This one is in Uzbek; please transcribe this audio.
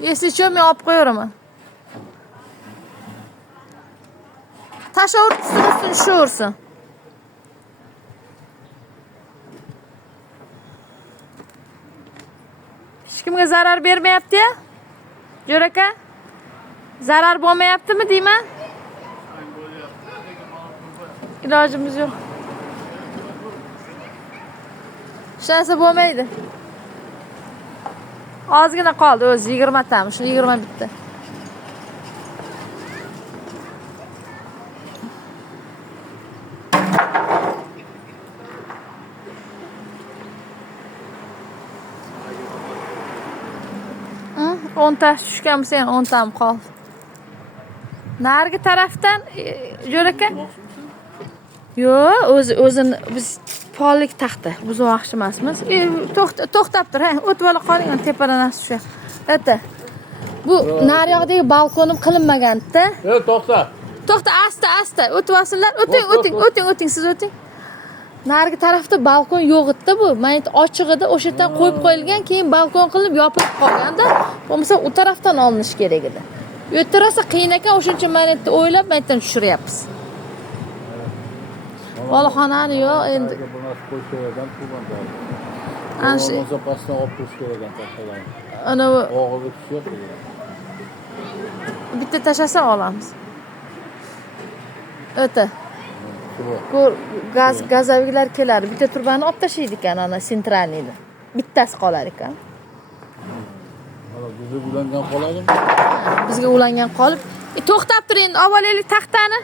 Если что, men olib qo'yaveraman. Tashaversin, ustini tushaversin. Hech kimga zarar bermayapti-ya? Jo'r aka? Zarar bo'lmayaptimi deyman? İlacımız yo'q. Hech narsa bo'lmaydi. Ozgina qoldi, o'zi 20 tami, shu 20 bitta. O'nta tushgan bo'lsa, 10 tam qoldi. Narigi tarafdan Jo'r aka? Yo'q, o'zini biz pollik taxta, buzoqchi emasmiz. To'xtab tur, ha, o'tib ola qoling, tepadan nas tushyapti. Ata. Bu naryoqdagi balkonim qilinmagan-da. Yo'q, to'xta. To'xta, asta, o'tib olsinlar. O'ting, siz o'ting. Narigi tarafda balkon yo'q edi bu. Men ochiq edi, o'sha yerdan qo'yib qo'yilgan, keyin balkon qilib yopilib qolganda, bo'lmasa u tarafdan olinish kerak edi. Bu yerda rosa qiyin ekan, o'shuncha men o'ylab, men aytdim tushiryapmiz. Boloxonani yo'q endi. Bu narsa qo'yish kerakdan turganda. Ana shu O'sha pastdan olib turish kerakdan tashlagan. ana Og'irlik tushyapti. bitta tashlasa olamiz. O'ta. Gazaviylar kelar. Bitta turbani olib tashlaydi ekan, ana sentralniyni. Bittasi qolar ekan. Mana bizga ulangan qoladimi? Bizga ulangan qolib, to'xtab tur endi, olib olaylik taxtani.